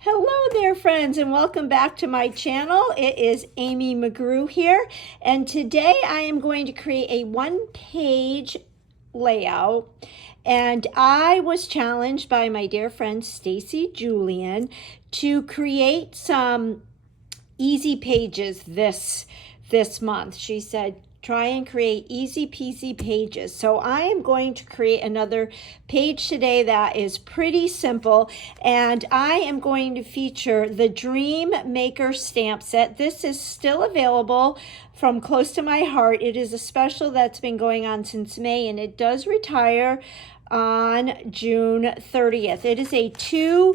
Hello there, friends, and welcome back to my channel. It is Amy McGrew here, and today I am going to create a one-page layout. And I was challenged by my dear friend Stacy Julian to create some easy pages this month. She said, try and create easy peasy pages. So I am going to create another page today that is pretty simple, and I am going to feature the DreamMaker Stamp Set. This is still available from Close to My Heart. It is a special that's been going on since May, and it does retire on June 30th. It is a 2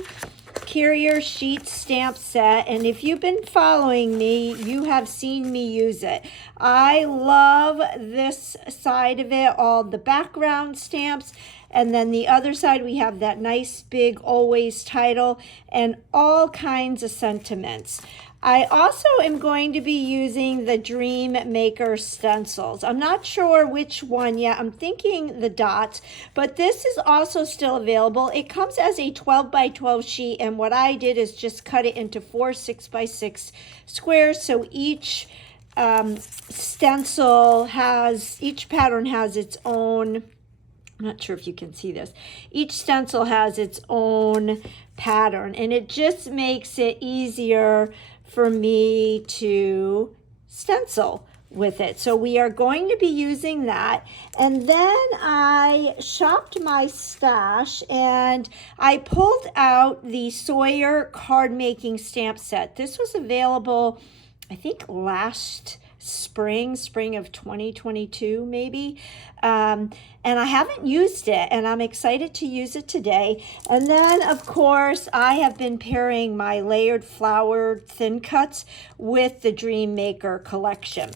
carrier sheet stamp set, and if you've been following me, you have seen me use it. I love this side of it, all the background stamps, and then the other side we have that nice big always title and all kinds of sentiments. I also am going to be using the DreamMaker stencils. I'm not sure which one yet. I'm thinking the dots, but this is also still available. It comes as a 12 by 12 sheet, and what I did is just cut it into 4 6 by 6 squares, so each stencil has, each pattern has its own, I'm not sure if you can see this. Each stencil has its own pattern, and it just makes it easier for me to stencil with it. So we are going to be using that. And then I shopped my stash and I pulled out the Sawyer Carddmaking Stamp Set. This was available, I think, last spring of 2022 maybe, and I haven't used it, and I'm excited to use it today. And then of course I have been pairing my layered flowered thin cuts with the DreamMaker collection.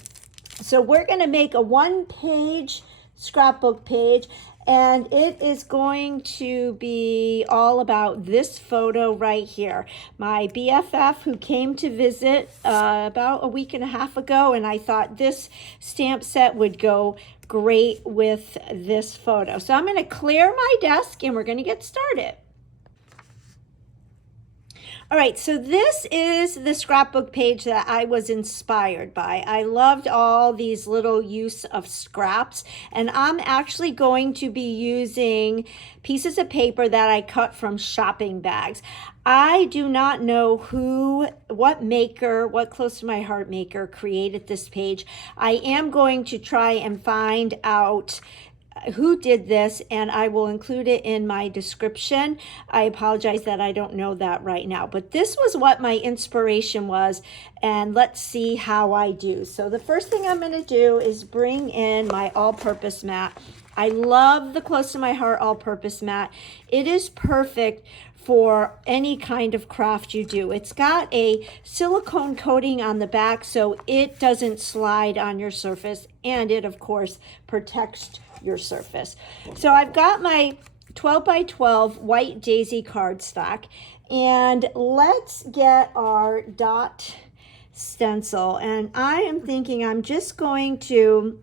So we're going to make a one-page scrapbook page, and it is going to be all about this photo right here. My BFF who came to visit about a week and a half ago, and I thought this stamp set would go great with this photo. So I'm going to clear my desk and we're going to get started. All right, so this is the scrapbook page that I was inspired by. I loved all these little use of scraps, and I'm actually going to be using pieces of paper that I cut from shopping bags. I do not know what Close to My Heart maker created this page. I am going to try and find out who did this, and I will include it in my description. I apologize that I don't know that right now, but this was what my inspiration was, and let's see how I do. So the first thing I'm going to do is bring in my all-purpose mat. I love the Close to My Heart all-purpose mat. It is perfect for any kind of craft you do. It's got a silicone coating on the back so it doesn't slide on your surface, and it of course protects your surface. So I've got my 12 by 12 white daisy cardstock, and let's get our dot stencil. And I am thinking I'm just going to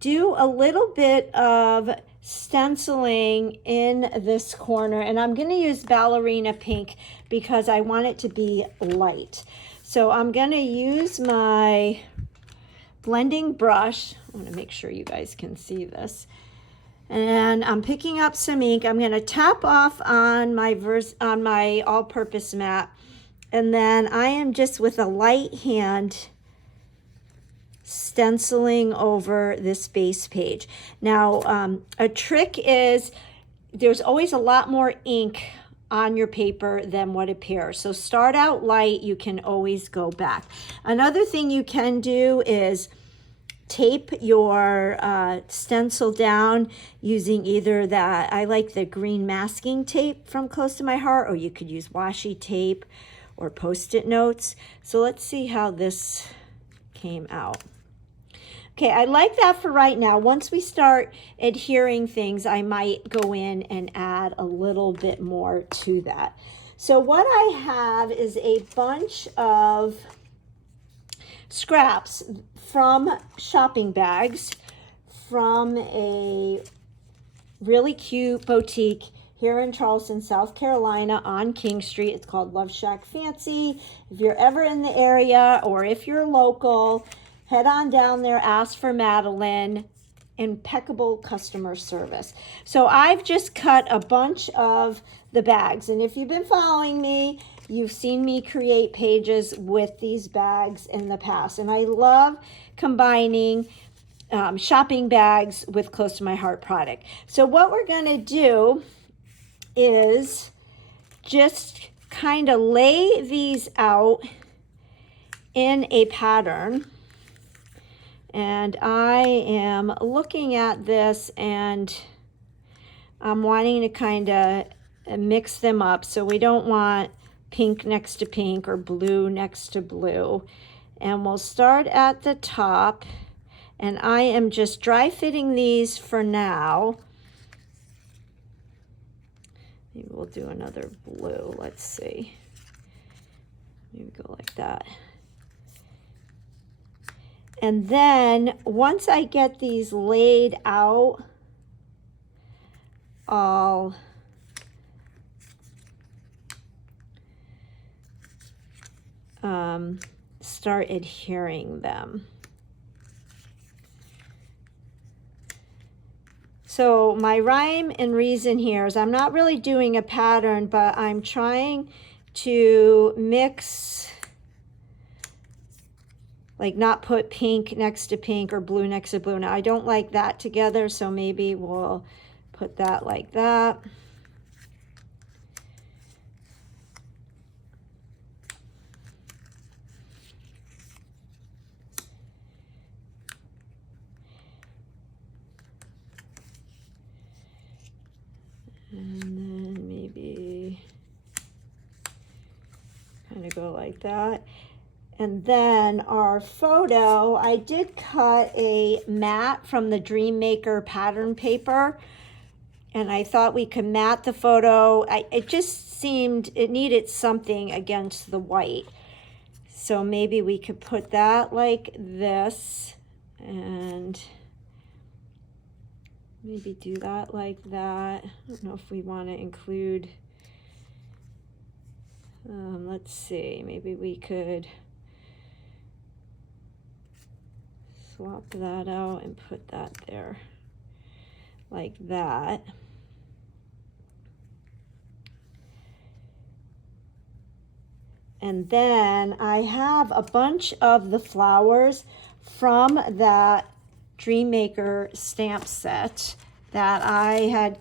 do a little bit of stenciling in this corner, and I'm going to use Ballerina pink because I want it to be light. So I'm going to use my blending brush. I want to make sure you guys can see this. And I'm picking up some ink. I'm going to tap off on my all-purpose mat, and then I am just with a light hand stenciling over this base page. Now, a trick is there's always a lot more ink on your paper than what appears. So start out light, you can always go back. Another thing you can do is tape your stencil down using either that, I like the green masking tape from Close to My Heart, or you could use washi tape or post-it notes. So let's see how this came out. Okay, I like that for right now. Once we start adhering things, I might go in and add a little bit more to that. So what I have is a bunch of scraps from shopping bags from a really cute boutique here in Charleston, South Carolina on King Street. It's called Love Shack Fancy. If you're ever in the area or if you're local, head on down there, ask for Madeline. Impeccable customer service. So I've just cut a bunch of the bags, and if you've been following me, you've seen me create pages with these bags in the past, and I love combining shopping bags with close to my heart product. So what we're going to do is just kind of lay these out in a pattern. And I am looking at this and I'm wanting to kind of mix them up. So we don't want pink next to pink or blue next to blue. And we'll start at the top. And I am just dry fitting these for now. Maybe we'll do another blue. Let's see. Maybe go like that. And then once I get these laid out, I'll start adhering them. So my rhyme and reason here is I'm not really doing a pattern, but I'm trying to mix, like not put pink next to pink or blue next to blue. Now I don't like that together, so maybe we'll put that like that. And then maybe kind of go like that. And then our photo, I did cut a mat from the DreamMaker pattern paper, and I thought we could mat the photo. It just seemed it needed something against the white. So maybe we could put that like this and maybe do that like that. I don't know if we want to include, let's see, maybe we could swap that out and put that there like that. And then I have a bunch of the flowers from that DreamMaker Stamp Set that I had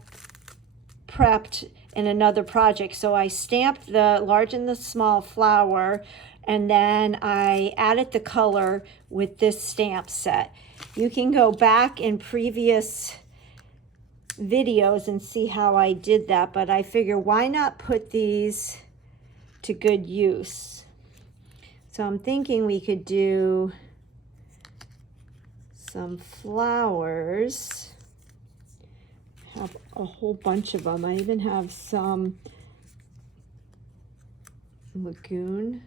prepped in another project. So I stamped the large and the small flower, and then I added the color with this stamp set. You can go back in previous videos and see how I did that, but I figure why not put these to good use. So I'm thinking we could do some flowers. I have a whole bunch of them. I even have some lagoon.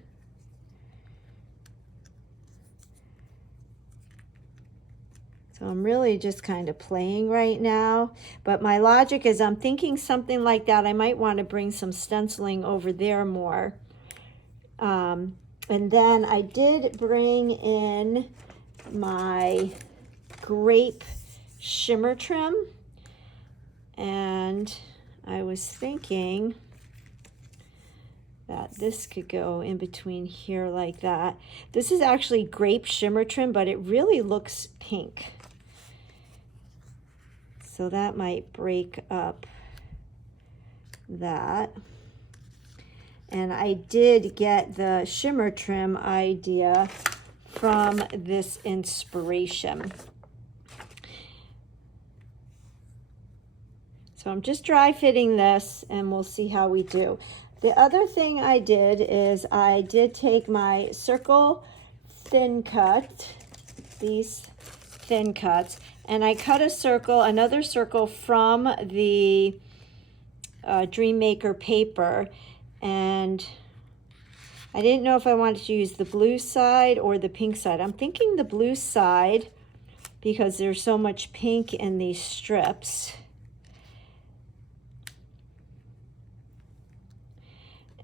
So I'm really just kind of playing right now, but my logic is I'm thinking something like that. I might want to bring some stenciling over there more. And then I did bring in my Grape shimmer trim, and I was thinking that this could go in between here like that. This is actually Grape shimmer trim, but it really looks pink. So that might break up that. And I did get the shimmer trim idea from this inspiration. So I'm just dry fitting this and we'll see how we do. The other thing I did is I did take my circle thin cut, these thin cuts, and I cut a circle, another circle from the DreamMaker paper, and I didn't know if I wanted to use the blue side or the pink side. I'm thinking the blue side because there's so much pink in these strips.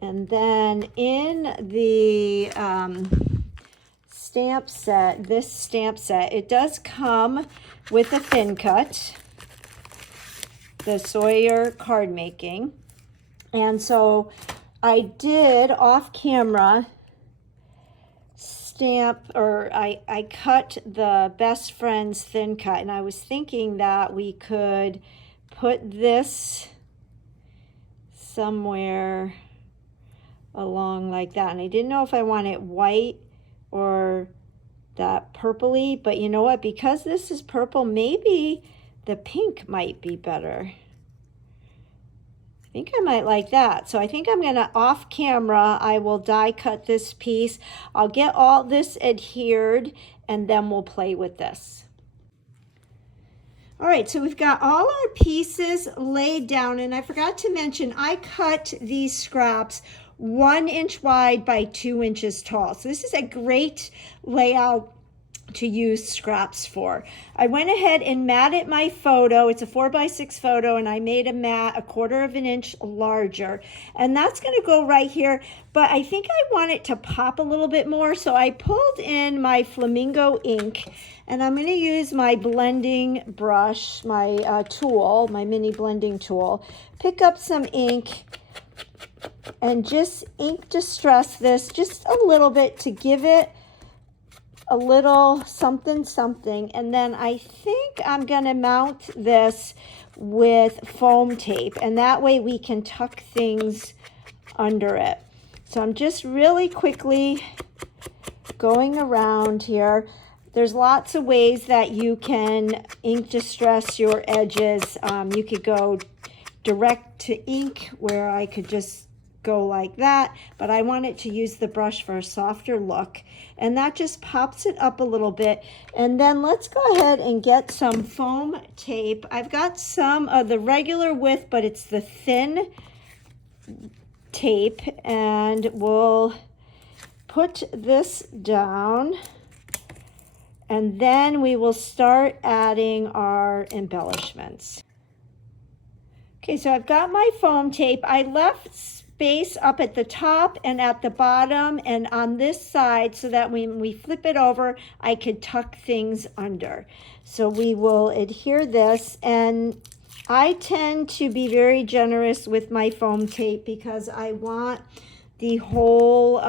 And then in the stamp set, this stamp set, it does come with a thin cut, the Sawyer Cardmaking. And so I did off camera stamp, or I cut the Best Friends thin cut, and I was thinking that we could put this somewhere along like that. And I didn't know if I want it white or that purpley, but you know what, because this is purple, maybe the pink might be better. I think I might like that. So I think I'm gonna, off camera, I will die cut this piece. I'll get all this adhered and then we'll play with this. All right, so we've got all our pieces laid down, and I forgot to mention, I cut these scraps 1 inch wide by 2 inches tall. So this is a great layout to use scraps for. I went ahead and matted my photo. It's a 4x6 photo, and I made a mat 1/4 of an inch larger, and that's going to go right here. But I think I want it to pop a little bit more, so I pulled in my Flamingo ink, and I'm going to use my blending brush, my tool, my mini blending tool. Pick up some ink and just ink distress this just a little bit to give it a little something something. And then I think I'm going to mount this with foam tape, and that way we can tuck things under it. So I'm just really quickly going around here. There's lots of ways that you can ink distress your edges. You could go direct to ink, where I could just go like that, but I wanted to use the brush for a softer look, and that just pops it up a little bit. And then let's go ahead and get some foam tape. I've got some of the regular width, but it's the thin tape, and we'll put this down, and then we will start adding our embellishments. Okay, so I've got my foam tape. I left space up at the top and at the bottom and on this side so that when we flip it over, I could tuck things under. So we will adhere this, and I tend to be very generous with my foam tape because I want the whole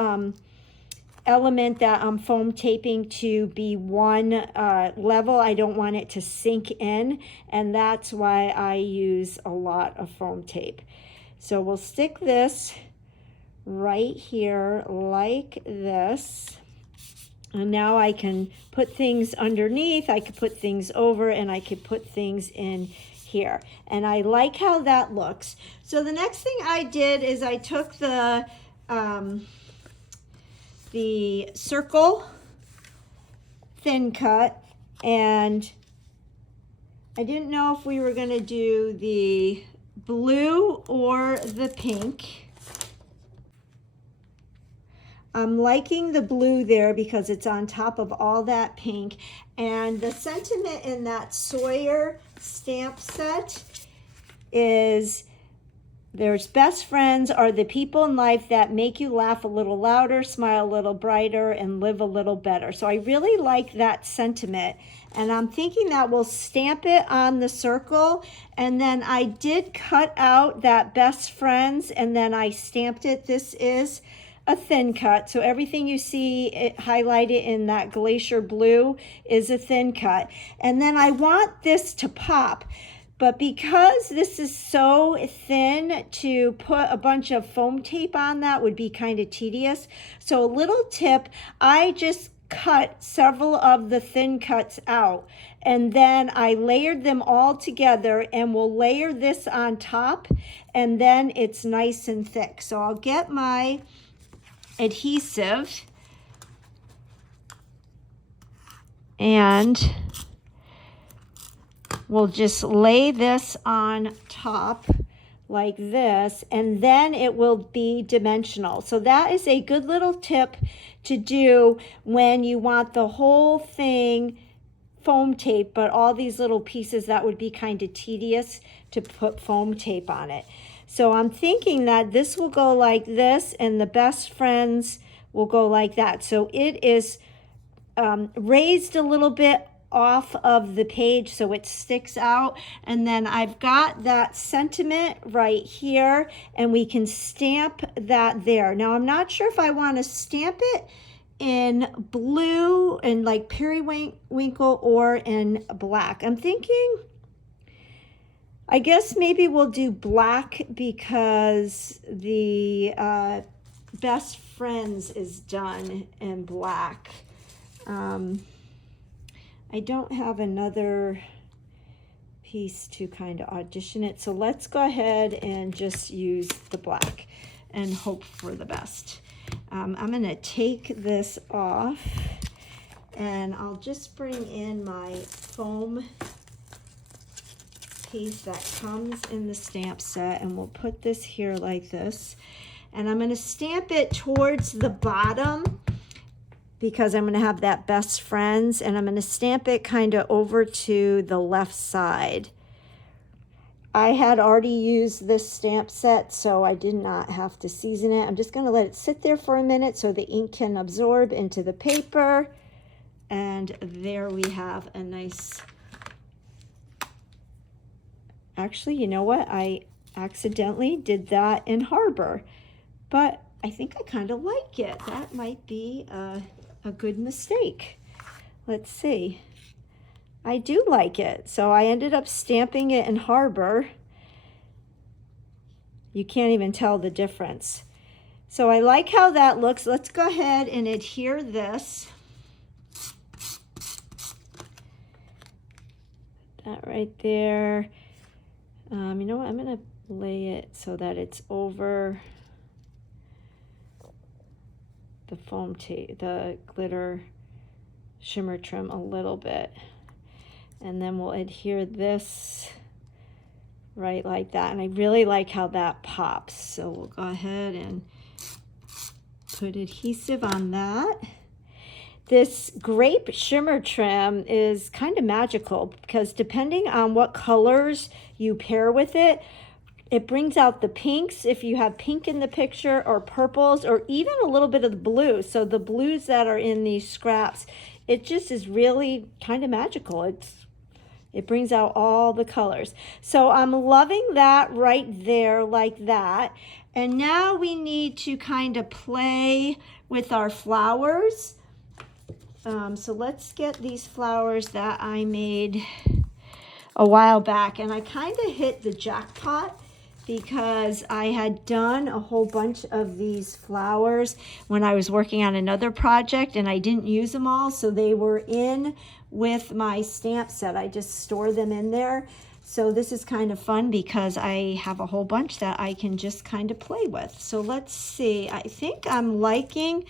element that I'm foam taping to be one level. I don't want it to sink in, and that's why I use a lot of foam tape. So we'll stick this right here like this. And now I can put things underneath, I could put things over, and I could put things in here. And I like how that looks. So the next thing I did is I took the circle thin cut, and I didn't know if we were going to do the blue or the pink. I'm liking the blue there because it's on top of all that pink, and the sentiment in that Sawyer stamp set is there's best friends are the people in life that make you laugh a little louder, smile a little brighter, and live a little better. So I really like that sentiment, and I'm thinking that we'll stamp it on the circle. And then I did cut out that best friends, and then I stamped it. This is a thin cut, so everything you see it highlighted in that glacier blue is a thin cut. And then I want this to pop. But because this is so thin, to put a bunch of foam tape on that would be kind of tedious. So a little tip, I just cut several of the thin cuts out, and then I layered them all together, and we'll layer this on top, and then it's nice and thick. So I'll get my adhesive, and we'll just lay this on top like this, and then it will be dimensional. So that is a good little tip to do when you want the whole thing foam tape, but all these little pieces, that would be kind of tedious to put foam tape on it. So I'm thinking that this will go like this and the best friends will go like that. So it is raised a little bit off of the page so it sticks out, and then I've got that sentiment right here and we can stamp that there. Now I'm not sure if I want to stamp it in blue and like periwinkle or in black. I'm thinking I guess maybe we'll do black because the best friends is done in black. I don't have another piece to kind of audition it, so let's go ahead and just use the black and hope for the best. I'm going to take this off and I'll just bring in my foam piece that comes in the stamp set, and we'll put this here like this, and I'm going to stamp it towards the bottom because I'm going to have that best friends, and I'm going to stamp it kind of over to the left side. I had already used this stamp set, so I did not have to season it. I'm just going to let it sit there for a minute so the ink can absorb into the paper, and there we have a nice... Actually, you know what? I accidentally did that in Harbour, but I think I kind of like it. That might be a good mistake. Let's see. I do like it. So I ended up stamping it in Harbour. You can't even tell the difference. So I like how that looks. Let's go ahead and adhere this. That right there. You know what? I'm going to lay it so that it's over the foam tape, the glitter shimmer trim a little bit. And then we'll adhere this right like that. And I really like how that pops. So we'll go ahead and put adhesive on that. This Grape shimmer trim is kind of magical because depending on what colors you pair with it, it brings out the pinks if you have pink in the picture, or purples, or even a little bit of the blue. So the blues that are in these scraps, it just is really kind of magical. It brings out all the colors. So I'm loving that right there like that. And now we need to kind of play with our flowers. So let's get these flowers that I made a while back, and I kind of hit the jackpot because I had done a whole bunch of these flowers when I was working on another project and I didn't use them all, so they were in with my stamp set. I just store them in there. So this is kind of fun because I have a whole bunch that I can just kind of play with. So let's see, I think I'm liking,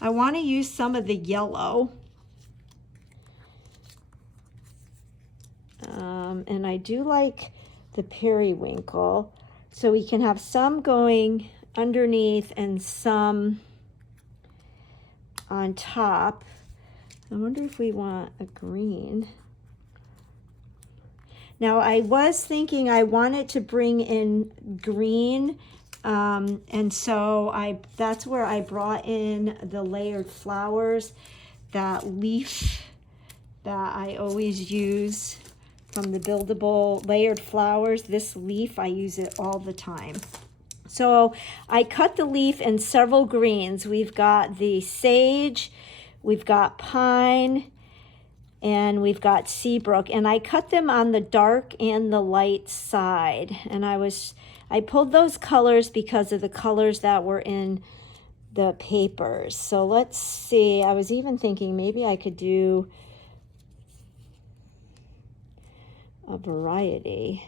I want to use some of the yellow. And I do like the periwinkle. So we can have some going underneath and some on top. I wonder if we want a green. Now I was thinking I wanted to bring in green. And so that's where I brought in the layered flowers, that leaf that I always use from the buildable layered flowers. This leaf, I use it all the time. So I cut the leaf in several greens. We've got the sage, we've got pine, and we've got Seabrook. And I cut them on the dark and the light side. And I pulled those colors because of the colors that were in the papers. So let's see, I was even thinking maybe I could do a variety.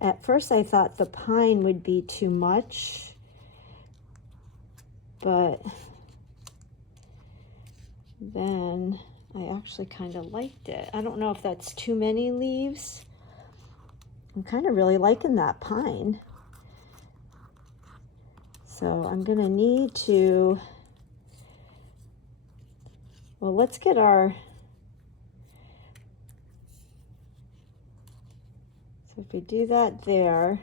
At first I thought the pine would be too much, but then I actually kind of liked it. I don't know if that's too many leaves. I'm kind of really liking that pine. So I'm gonna need to, well, let's get our, So if we do that there,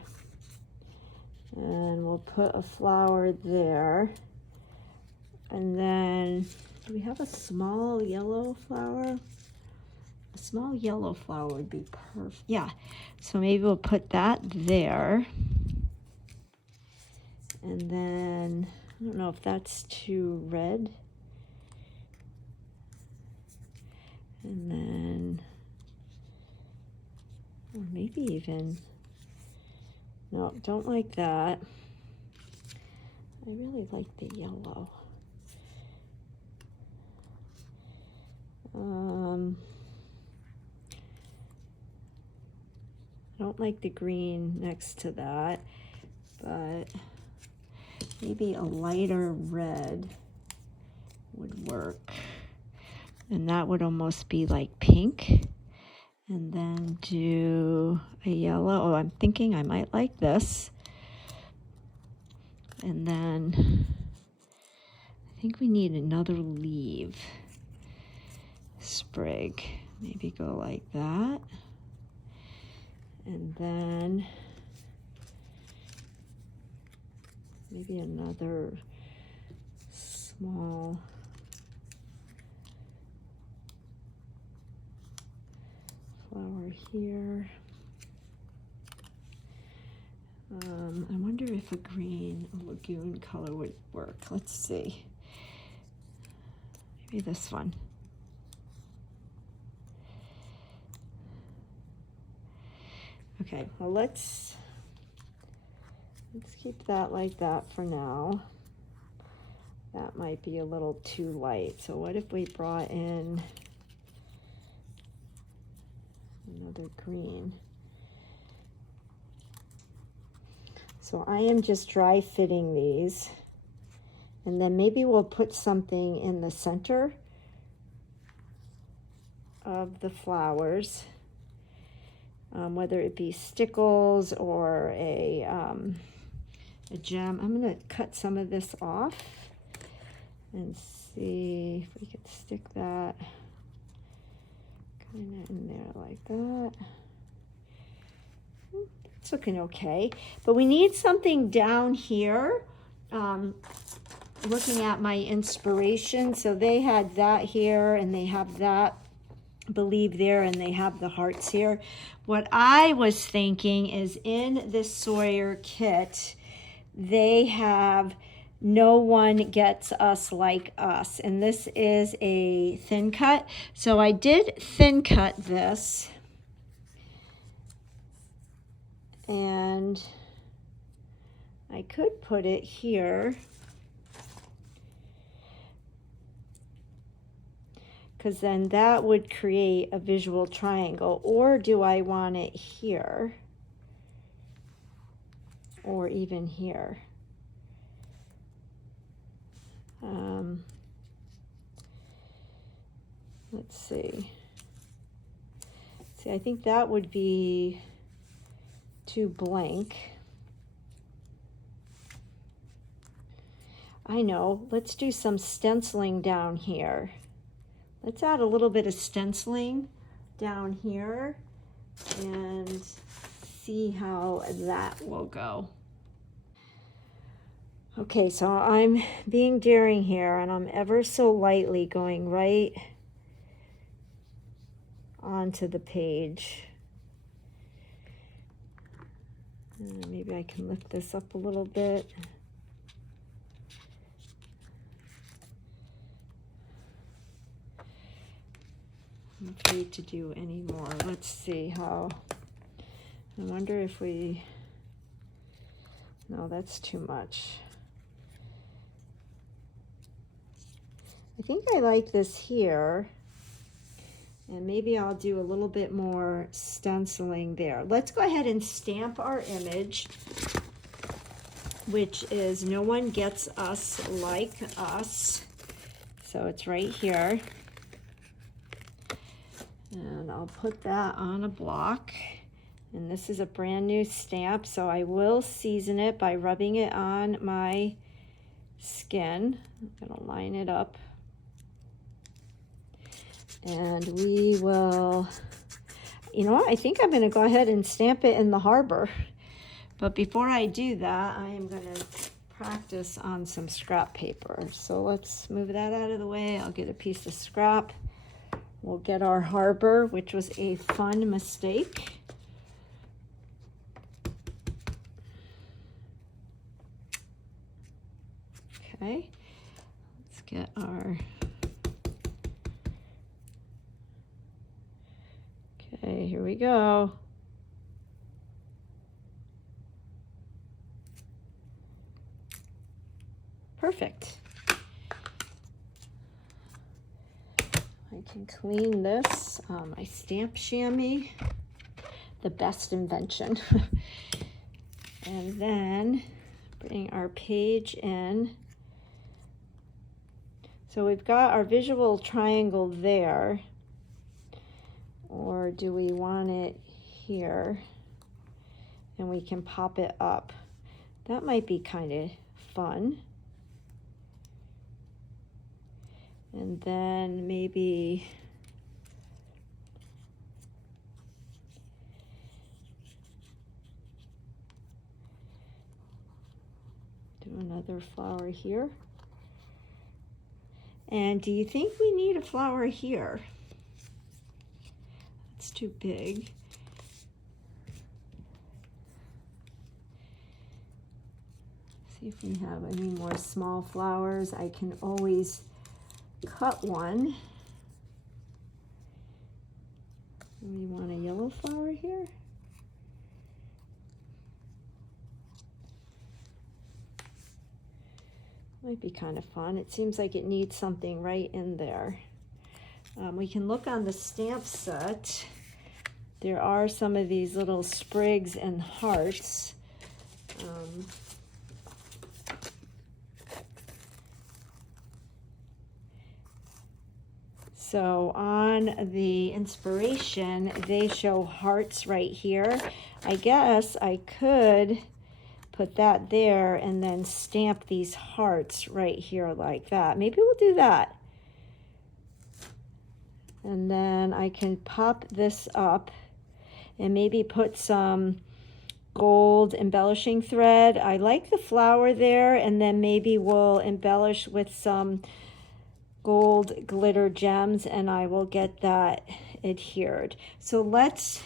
and we'll put a flower there, and then do we have a small yellow flower? A small yellow flower would be perfect. Yeah, so maybe we'll put that there. And then, I don't know if that's too red. And then, or maybe even, no, don't like that. I really like the yellow. I don't like the green next to that, but maybe a lighter red would work. And that would almost be like pink. And then do a yellow. Oh, I'm thinking I might like this. And then I think we need another leaf sprig. Maybe go like that. And then maybe another small flower here. I wonder if a green, a lagoon color would work. Let's see. Maybe this one. Okay, well let's keep that like that for now. That might be a little too light. So what if we brought in another green? So I am just dry fitting these, and then maybe we'll put something in the center of the flowers, whether it be stickles or a gem. I'm going to cut some of this off and see if we could stick that kind of in there like that. It's looking okay, but we need something down here. Looking at my inspiration, so they had that here and they have that, I believe, there, and they have the hearts here. What I was thinking is in this Sawyer kit, they have No One Gets Us Like Us, and this is a thin cut. So I did thin cut this, and I could put it here, because then that would create a visual triangle. Or do I want it here? Or even here? Let's see. See, I think that would be too blank. I know, let's do some stenciling down here. Let's add a little bit of stenciling down here and see how that will go. Okay, so I'm being daring here, and I'm ever so lightly going right onto the page. Maybe I can lift this up a little bit. I'm afraid to do any more. Let's see how. I wonder if we. No, that's too much. I think I like this here, and maybe I'll do a little bit more stenciling there. Let's go ahead and stamp our image, which is No One Gets Us Like Us. So it's right here. And I'll put that on a block. And this is a brand new stamp, so I will season it by rubbing it on my skin. I'm gonna line it up. And we will, you know what, I think I'm going to go ahead and stamp it in the Harbour. But before I do that, I am going to practice on some scrap paper. So let's move that out of the way. I'll get a piece of scrap. We'll get our Harbour, which was a fun mistake. Okay, let's get our, okay, here we go. Perfect. I can clean this. My stamp chamois, the best invention. And then bring our page in. So we've got our visual triangle there. Or do we want it here? And we can pop it up. That might be kind of fun. And then maybe do another flower here. And do you think we need a flower here? It's too big. See if we have any more small flowers. I can always cut one. We want a yellow flower here. Might be kind of fun. It seems like it needs something right in there. We can look on the stamp set. There are some of these little sprigs and hearts. So on the inspiration, they show hearts right here. I guess I could put that there and then stamp these hearts right here like that. Maybe we'll do that. And then I can pop this up and maybe put some gold embellishing thread. I like the flower there, and then maybe we'll embellish with some gold glitter gems, and I will get that adhered. So let's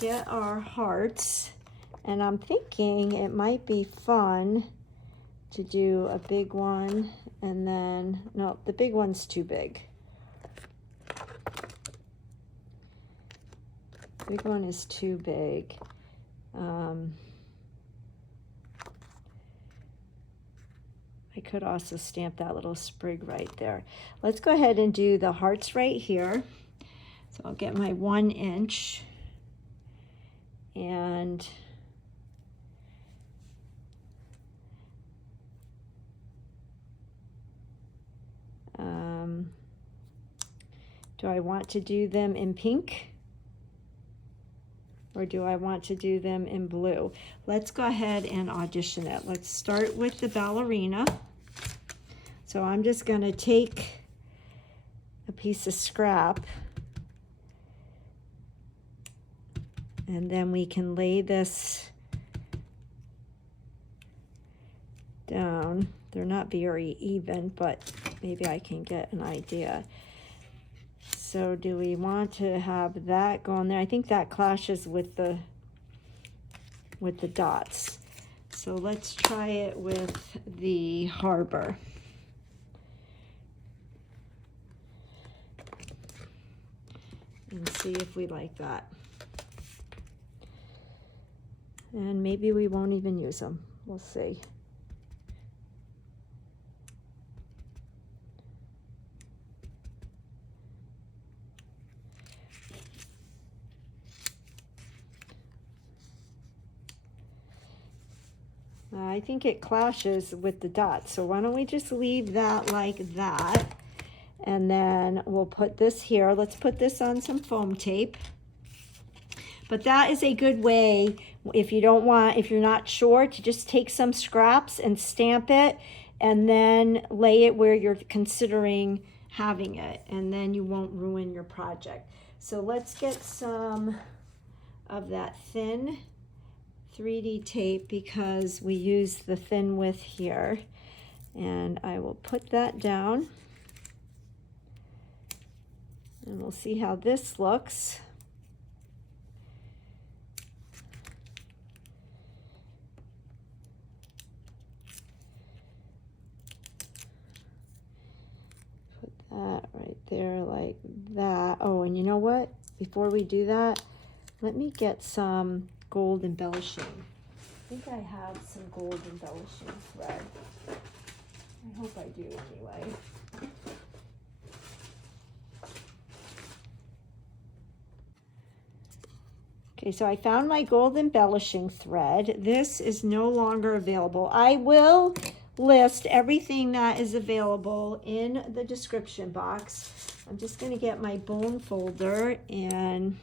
get our hearts, and I'm thinking it might be fun to do a big one, and then, no, the big one's too big. Big one is too big. I could also stamp that little sprig right there. Let's go ahead and do the hearts right here. So I'll get my 1 inch and do I want to do them in pink? Or do I want to do them in blue? Let's go ahead and audition it. Let's start with the ballerina. So I'm just going to take a piece of scrap, and then we can lay this down. They're not very even, but maybe I can get an idea. So do we want to have that go on there? I think that clashes with the dots. So let's try it with the Harbour. And see if we like that. And maybe we won't even use them. We'll see. I think it clashes with the dots, so why don't we just leave that like that, and then we'll put this here. Let's put this on some foam tape. But that is a good way, if you don't want, if you're not sure, to just take some scraps and stamp it, and then lay it where you're considering having it, and then you won't ruin your project. So let's get some of that thin 3D tape because we use the thin width here. And I will put that down. And we'll see how this looks. Put that right there like that. Oh, and you know what? Before we do that, let me get some gold embellishing. I think I have some gold embellishing thread. I hope I do anyway. Okay, so I found my gold embellishing thread. This is no longer available. I will list everything that is available in the description box. I'm just going to get my bone folder and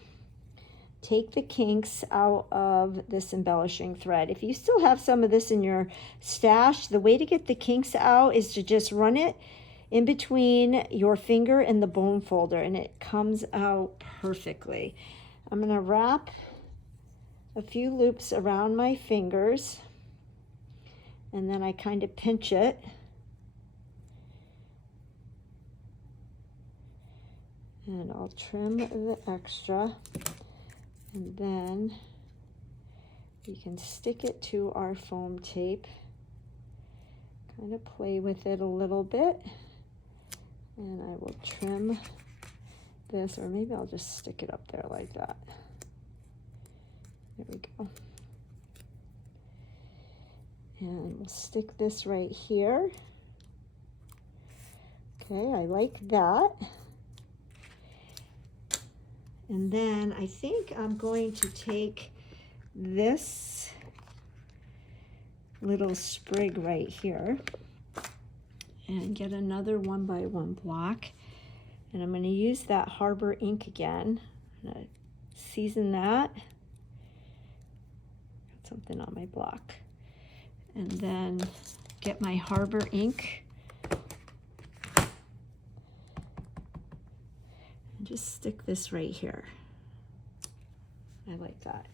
take the kinks out of this embellishing thread. If you still have some of this in your stash, the way to get the kinks out is to just run it in between your finger and the bone folder, and it comes out perfectly. I'm going to wrap a few loops around my fingers, and then I kind of pinch it. And I'll trim the extra. And then we can stick it to our foam tape, kind of play with it a little bit, and I will trim this, or maybe I'll just stick it up there like that. There we go. And we'll stick this right here. Okay, I like that. And then I think I'm going to take this little sprig right here and get another 1x1 block. And I'm going to use that Harbour ink again. I'm going to season that. Got something on my block. And then get my Harbour ink. Just stick this right here. I like that.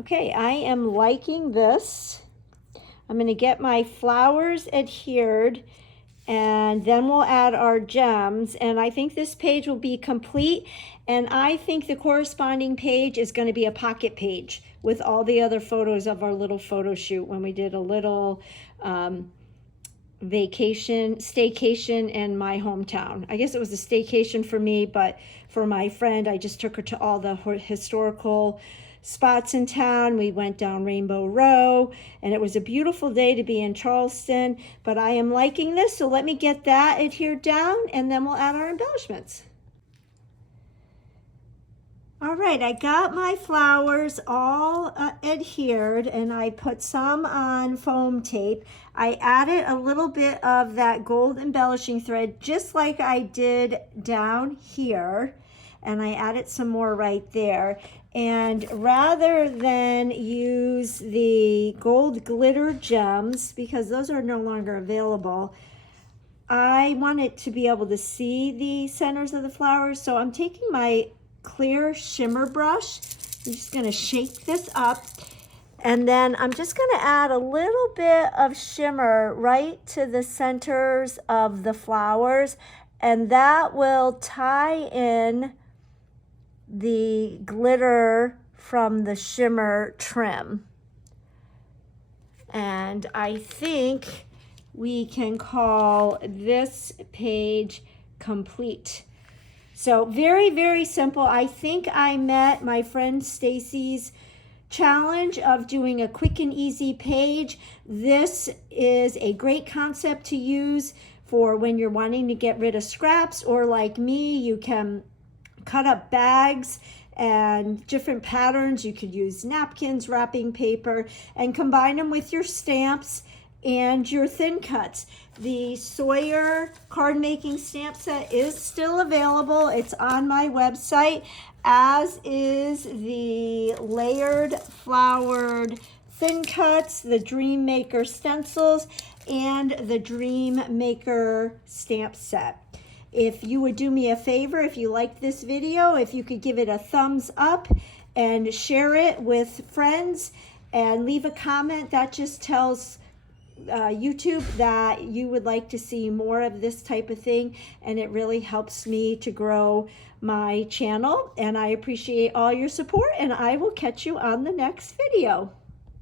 Okay, I am liking this. I'm going to get my flowers adhered, and then we'll add our gems. And I think this page will be complete. And I think the corresponding page is going to be a pocket page with all the other photos of our little photo shoot when we did a little staycation in my hometown. I guess it was a staycation for me, but for my friend, I just took her to all the historical spots in town. We went down Rainbow Row, and it was a beautiful day to be in Charleston. But I am liking this, so let me get that adhered down, and then we'll add our embellishments. All right, I got my flowers all adhered, and I put some on foam tape. I added a little bit of that gold embellishing thread, just like I did down here, and I added some more right there. And rather than use the gold glitter gems, because those are no longer available, I wanted to be able to see the centers of the flowers, so I'm taking my clear shimmer brush. I'm just going to shake this up, and then I'm just going to add a little bit of shimmer right to the centers of the flowers, and that will tie in the glitter from the shimmer trim. And I think we can call this page complete. So very, very simple. I think I met my friend Stacy's challenge of doing a quick and easy page. This is a great concept to use for when you're wanting to get rid of scraps, or like me, you can cut up bags and different patterns. You could use napkins, wrapping paper, and combine them with your stamps and your thin cuts. The Sawyer Cardmaking Stamp Set is still available. It's on my website, as is the layered flowered thin cuts, the DreamMaker stencils, and the DreamMaker Stamp Set. if you would do me a favor, if you liked this video, if you could give it a thumbs up and share it with friends and leave a comment. That just tells YouTube that you would like to see more of this type of thing, and it really helps me to grow my channel. And I appreciate all your support, and I will catch you on the next video.